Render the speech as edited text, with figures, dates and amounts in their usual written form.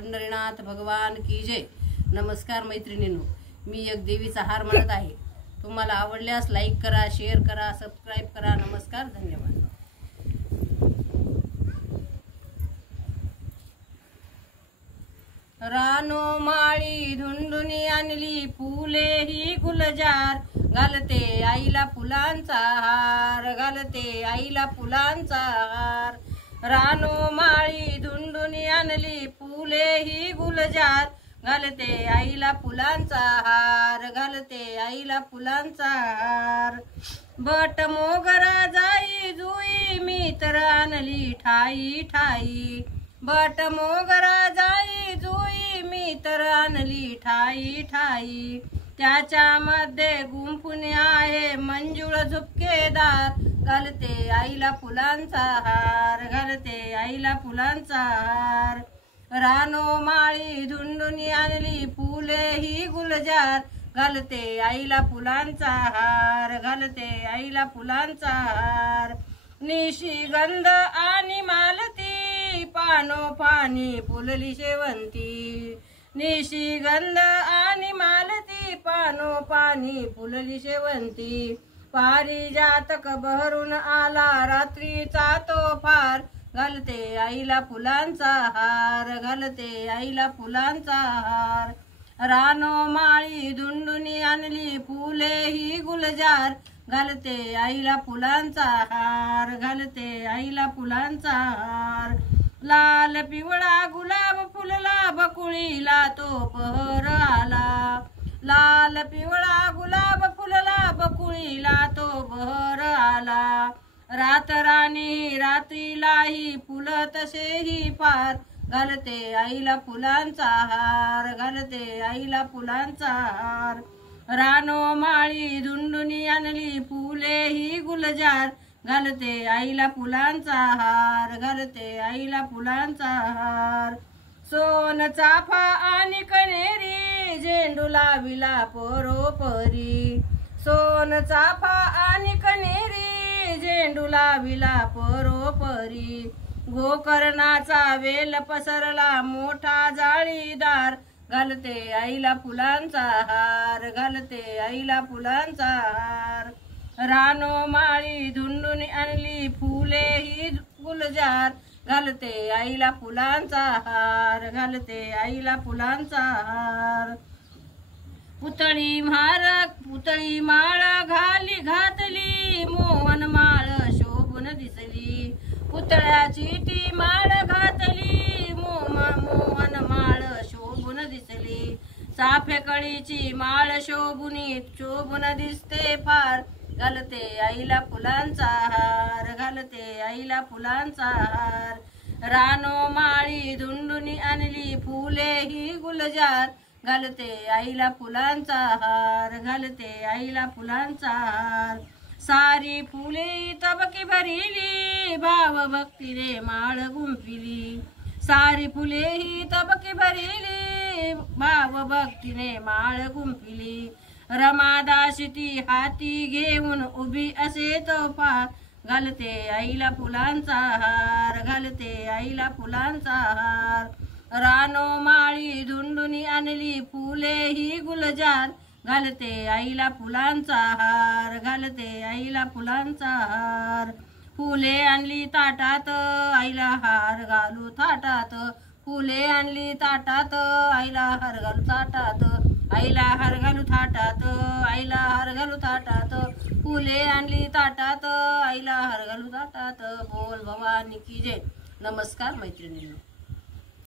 पंढरीनाथ भगवान की जय। नमस्कार मैत्रिणींनो, मी एक देवीचा हार म्हणत आहे। तुम्हाला आवडल्यास लाईक करा, शेअर करा, सबस्क्राइब करा। नमस्कार, धन्यवाद। रानो माळी धुंडुनी आणली फुले ही गुलजार, घालते आईला फुलांचा हार, घालते आईला फुलांचा हार। रानो माळी धुंडुनी आणली फुले ही गुलजार, घालते आईला फुलांचा हार, घालते आईला फुलांचा हार। बट मोगरा जाई जुई मी तर आणली ठाई ठाई, बट मोगरा जाई जुई मी तर आणली ठाई ठाई। त्याच्या मध्ये गुंफून आहे मंजुळ झुपकेदार, घालते आईला फुलांचा हार, घालते आईला फुलांचा हार। रानो माळी धुंडुनी आणली फुले ही गुलजार, घालते आईला फुलांचा हार, घालते आईला फुलांचा हार। निशिगंध आणि मालती पानो पानी फुलली शेवंती, निशिगंध आणि मालती पानो पानी फुलली शेवंती। पारिजातक बहरून आला रात्रीचा तो फार, घालते आईला फुलांचा हार, घालते आईला फुलांचा हार। रानो माळी धुंडुनी आणली फुले ही गुलजार, घालते आईला फुलांचा हार, घालते आईला फुलांचा हार। लाल पिवळा गुलाब फुलला बकुळीला तो पहर आला, लाल पिवळा गुलाब फुलला बकुळीला तो बहर आला। रात राणी रात्रीलाही फुल तसेही पार, घालते आईला फुलांचा हार, घालते आईला फुलांचा हार। रानो माळी धुंडुनी आणली फुले ही गुलजार, घालते आईला फुलांचा हार, घालते आईला फुलांचा हार। सोन चाफा आणि कनेरी झेंडू लाविला परोपरी, सोन चाफा आणि कनेरी झेंडू लाविला परोपरी। गोकर्णाचा वेल पसरला मोठा जाळीदार, घालते आईला फुलांचा हार, घालते आईला फुलांचा हार। रानो माळी धुंडुनी आणली फुले ही गुलजार, घालते आईला फुलांचा हार, घालते आईला फुलांचा हार। पुतळी माळ घाली घातली मोहन माळ शोभून दिसली, पुतळ्याची ती माळ घातली मोहन माळ शोभून दिसली। चाफे कळीची माळ शोभून दिसते फार, घालते आईला फुलांचा हार, घालते आईला फुलांचा हार। रानो माळी धुंडुनी आणली फुले ही गुलजार, घालते आईला फुलांचा हार, घालते आईला फुलांचा हार। सारी फुले तबकी भरिली भाव भक्तीने माळ गुंफिली, सारी फुले ही तबकी भरिली भाव भक्तीने माळ गुंफिली। रमादासी ती हाती घेऊन उभी असे तो पार, घालते आईला फुलांचा हार, घालते आईला फुलांचा हार। रानो माळी धुंडुनी आणली फुले ही गुलजार, घालते आईला फुलांचा हार, घालते आईला फुलांचा हार। फुले आणली ताटात आईला हार घालू थाटात, फुले आणली ताटात आईला हार घालू थाटात, आईला हार घालू थाटात, आईला हार घालू थाटात। फुले आणली ताटात आईला हार घालू थाटात। बोल भवानी की जय। नमस्कार मैत्रिणींनो।